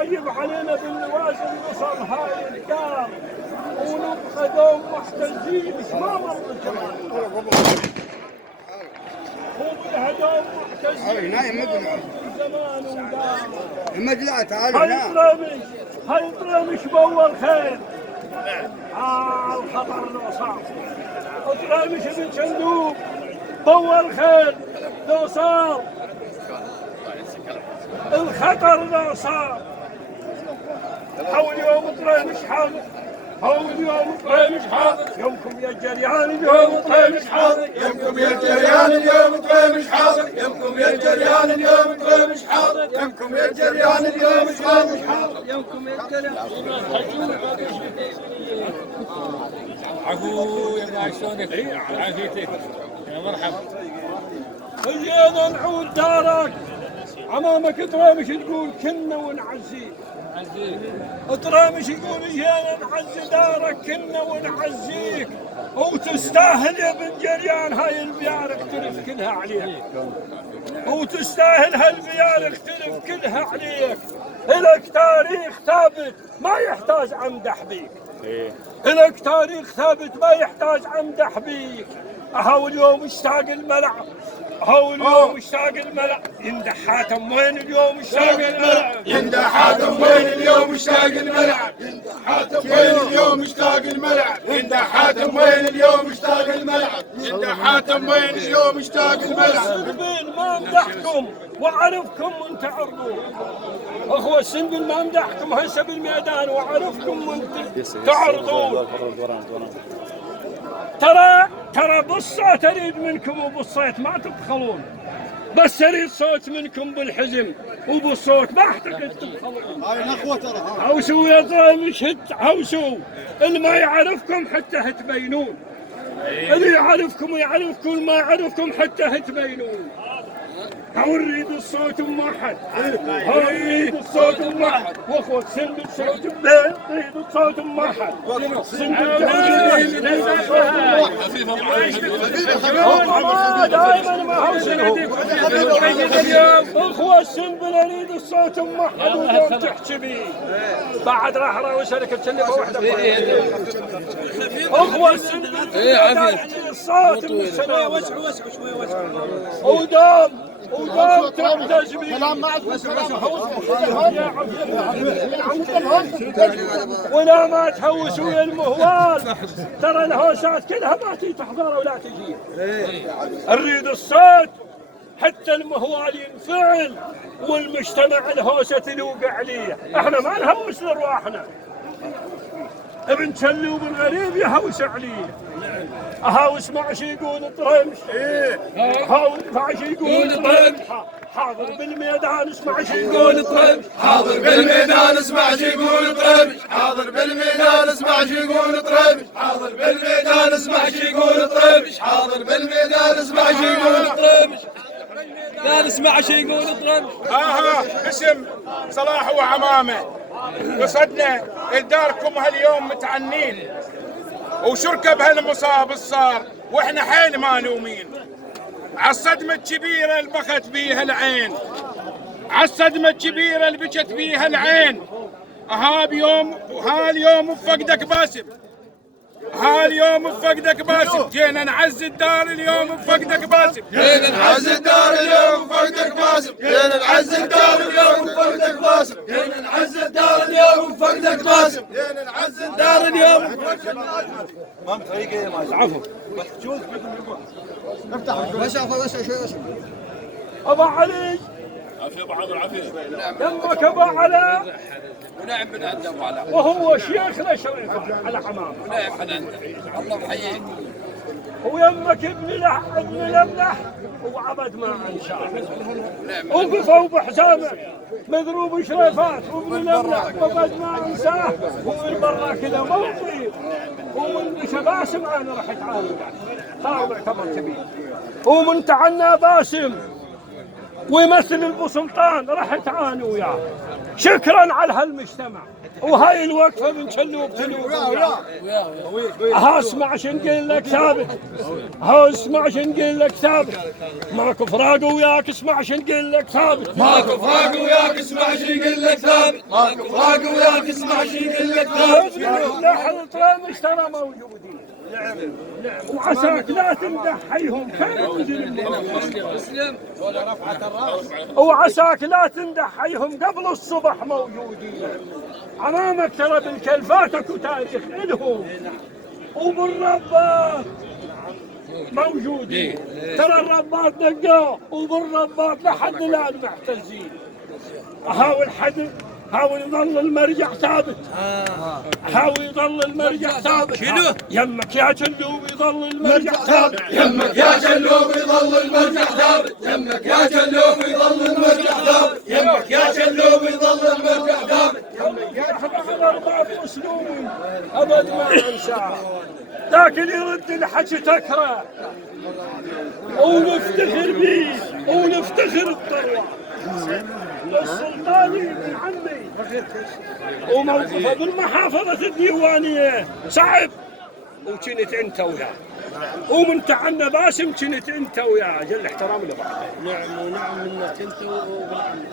واجب علينا باللوازم نصل هاي الدار ونبقى دوم محتجين ما مر الزمان وبالهدوم محتجين زمان ودار المجلة تعالوا هاي طريمش بول خير الخطر لو صار طريمش بن صندوق بول خير لو صار الخطر لو صار حول يوم طريمش حاضر حول يوم طريمش حاضر يومكم يا الجريان اليوم طريمش حاضر يمكم يا الجريان اليوم طريمش حاضر يمكم يا الجريان اليوم طريمش حاضر يمكم يا الجريان اليوم طريمش حاضر يمكم يا الجريان عفو يا ابو شلونك؟ عافيتك يا مرحبا. خلينا نعود دارك امامك طريمش تقول كنا ونعزيك طريمش يقول جينا نعزي دارك كنا ونعزيك وتستاهل يا بن جريان هاي البيار اختلف كلها عليك وتستاهل هالبيار اختلف كلها عليك لك تاريخ ثابت ما يحتاج امدح بيك لك تاريخ ثابت ما يحتاج امدح بيك هاو اليوم اشتاق الملع هاو اليوم اشتاق الملع يندح حاتم وين اليوم اشتاق الملع يندح حاتم وين اليوم اشتاق الملعب يندح حاتم وين اليوم اشتاق الملعب يندح حاتم وين اليوم اشتاق الملعب يندح حاتم وين اليوم اشتاق الملعب السنبل ما امدحكم وعرفكم من تعرضون اخوة السنبل ما امدحكم هسه بالميدان وعرفكم من تعرضون ترى بالصوت اريد منكم وبالصوت ما تبخلون بس اريد صوت منكم بالحزم وبالصوت ما اعتقد تبخلون هاي نخوة ترى هوسوا يا طريمش هوسوا اللي ما يعرفكم حتى تبينون اللي يعرفكم ويعرفكم اللي ما يعرفكم حتى تبينون هاو نريد الصوت موحد هاو نريد الصوت موحد واخوة سنبل صوت بين نريد الصوت موحد سنبل نريد الصوت موحد دائما ما هو سندك اخوة سنبل اريد الصوت موحد ودوم تحكي بيه بعد راح راوسلك بسنبه واحدة اخوة سنبل الصوت من السلام ودوم تحتاج بي ولا ما تهوس ويا المهوال ترى الهوسات كلها ما تيجي تحضر ولا تجي نريد الصوت حتى المهوال ينفعل والمجتمع الهوسة تلوقع عليه احنا ما نهوس لارواحنا ابن شلي وابن غريب يهوس عليه هاوس مع شي يقول طرمش هاوس مع شي يقول طرمش حاضر بالميدان اسمع شي يقول طرمش حاضر بالميدان اسمع شي يقول طرمش حاضر بالميدان اسمع شي يقول طرمش حاضر بالميدان اسمع شي يقول طرمش حاضر بالميدان اسمع شي يقول طرمش لا نسمع شي يقول طرمش. اسم صلاح وعمامه وصدنا داركم هاليوم متعنين وشركة بهالمصاب الصار واحنا حيل ما نومين عالصدمة الكبيرة اللي بكت بيها العين عالصدمة الكبيرة اللي بكت بيها العين هاليوم بفقدك باسم هاليوم بفقدك باسم جينا نعز الدار اليوم بفقدك باسم جينا نعز الدار اليوم بفقدك باسم جينا نعز الدار اليوم بفقدك باسم جينا نعز الدار اليوم بفقدك باسم جينا نعز الدار اليوم بفقدك باسم عفو افتح وسع شوي ابو علي عافية ابو حاضر عافية. يمك ابو علاء ونعم بن عند ابو علاء وهو شيخنا شريف على حمام ونعم بن عند الله محييك. ويمك ابن لملح وعبد ما انشاء وقفوا بحسابه مضروب شريفات وابن لملح وعبد ما انساه ومن برا كذا موطي ومن باسم انا رحت عالي صار معتبر كبير ومن تعنى باسم ويمثل ابو سلطان رحت عاني وياه شكرا على هالمجتمع وهاي الوقفه بنشلوا بتلوب ها اسمع شنقول لك ثابت ها اسمع شنقول لك ثابت ماكو فراق وياك اسمع شنقول لك ثابت ماكو فراق وياك اسمع شنقول لك ثابت ماكو فراق وياك اسمع شي يقول لك ثابت. لاحظ طرامش ترى موجودين. نعم وعساك لا تمدحيهم كانوا مجرمين. وعساك لا تمدحيهم قبل الصبح موجودين. امامك ترى بالكلفاتك وتاريخ الهم وبالرباط موجودين. ترى الرباط دقاه وبالرباط لحد الان محتزين. حاول يظل المرجع ثابت. حاول يظل المرجع ثابت. شنو؟ يمك يا جلوب يظل المرجع ثابت. يمك يا جلوب يظل المرجع ثابت. يمك يا جلوب يظل المرجع ثابت. يمك يا جلوب يظل المرجع ثابت. يمك يا الرباط مسلوم ابد ما انساه. لكن يرد الحكي تكره ونفتخر به ونفتخر بطروه. السلطاني بن عمي وموقفه بالمحافظة الديوانية صعب وكنت انت وياه ومن تعنا باسم كنت انت وياه جل احترام لبعض. نعم منك انت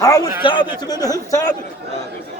هاو الثابت منه الثابت.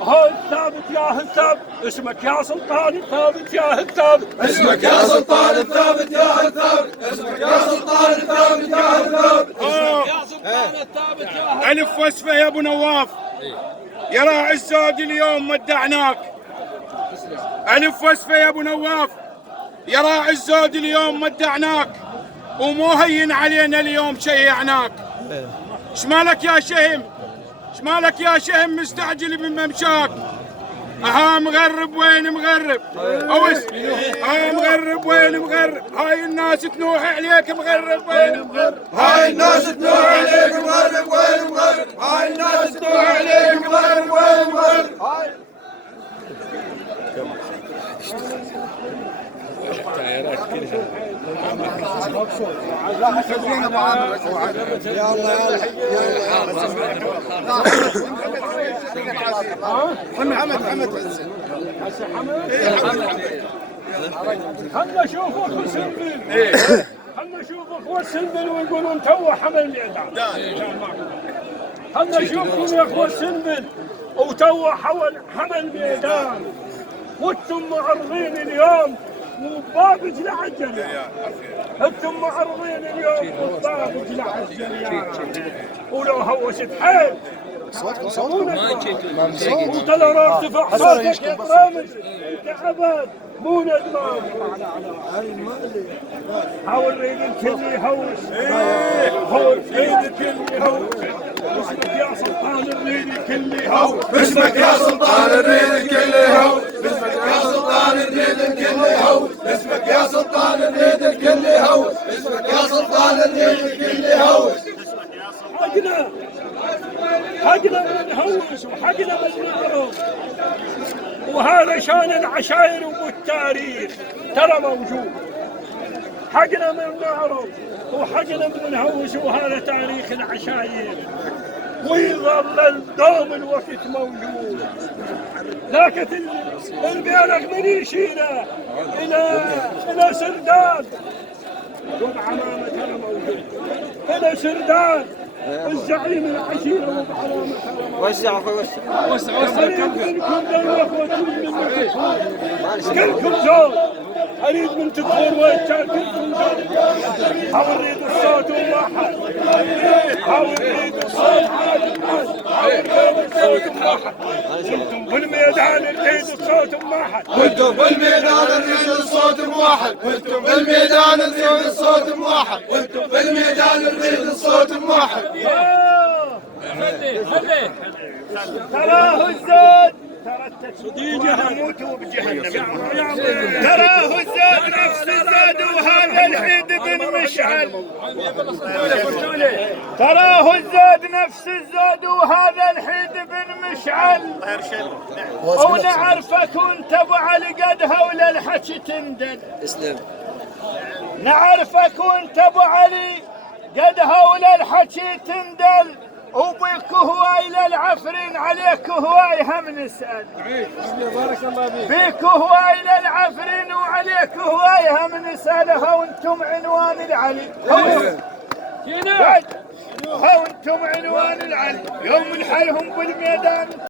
هاو الثابت يا الثابت اسمك يا سلطان الثابت يا الثابت. اسمك يا سلطان الثابت يا الثابت. اسمك يا سلطان الثابت يا الثابت. يا سلطان الثابت يا ألف وصفة يا أبو نواف يا راعي الزود اليوم مدعناك. ألف وصفة يا أبو نواف يا راعي الزود اليوم مدعناك ومو هين علينا اليوم شيعناك. شمالك يا شهم شمالك يا شهم مستعجل بممشاك. ها مغرب وين مغرب اوس ها مغرب وين مغرب. هاي الناس تنوح عليك مغرب وين مغرب. هاي الناس تنوح عليك مغرب وين مغرب. هاي الناس تنوح عليك مغرب وين مغرب. خلنا نشوف اخو سنبل. خلنا نشوف اخو سنبل ويقولون تو حمل الاعدام. خلنا نشوفكم يا اخو سنبل وتو حمل الاعدام وانتم معرضين اليوم وبابج لعجل. انتم معرضين اليوم وبابج لعجل ولو هوست حيل وطلع ارتفع صوتك يا برامج تعبت مو ندمان. حاول ريد الكل يهوس. حاول ريد الكل يهوس. اسمك يا سلطان الريد الكل يهوس. اسمك يا سلطان الريد الكل يهوس. اسمك يا سلطان الريد الكل يهوس. اسمك يا سلطان الريد الكل يهوس. اسمك يا سلطان الريد الكل يهوس. حقنا من هوس وحقنا من نعرض. وهذا شان العشائر والتاريخ ترى موجود. حقنا من نعرض وحقنا من نهوس وهذا تاريخ العشائر ويظل دوم الوقت موجود. لكن البيلق من يشيله الى سردان وبعلامه ترى موجود. الى سردان الزعيم العشيرة وبعلامة. وسع كلكم زود اريد من تدخل ويتشال كلكم زود. حاول نريد الصوت واحد. حاول نريد الصوت واحد. حاول نريد الصوت واحد. وانتم بالميدان نريد الصوت واحد. وانتم بالميدان نريد الصوت واحد. وانتم بالميدان نريد الصوت واحد. وانتم بالميدان نريد الصوت واحد. تراه الزاد ترى التسديد يموتوا بجهنم. تراه الزاد نفس الزاد وهذا الحيد بن مشعل. تراه الزاد نفس الزاد وهذا الحيد بن مشعل. ونعرفك وانت ابو علي قد هول الحكي تندل. نعرفك وانت ابو علي قد هول الحكي تندل. وبيك هواي للعفرين عليك هواي هم نسأل. بيك هواي للعفرين وعليك هواي هم نسألها وانتم عنوان العلي. هو انتم عنوان العلي يوم نحيهم بالميدان.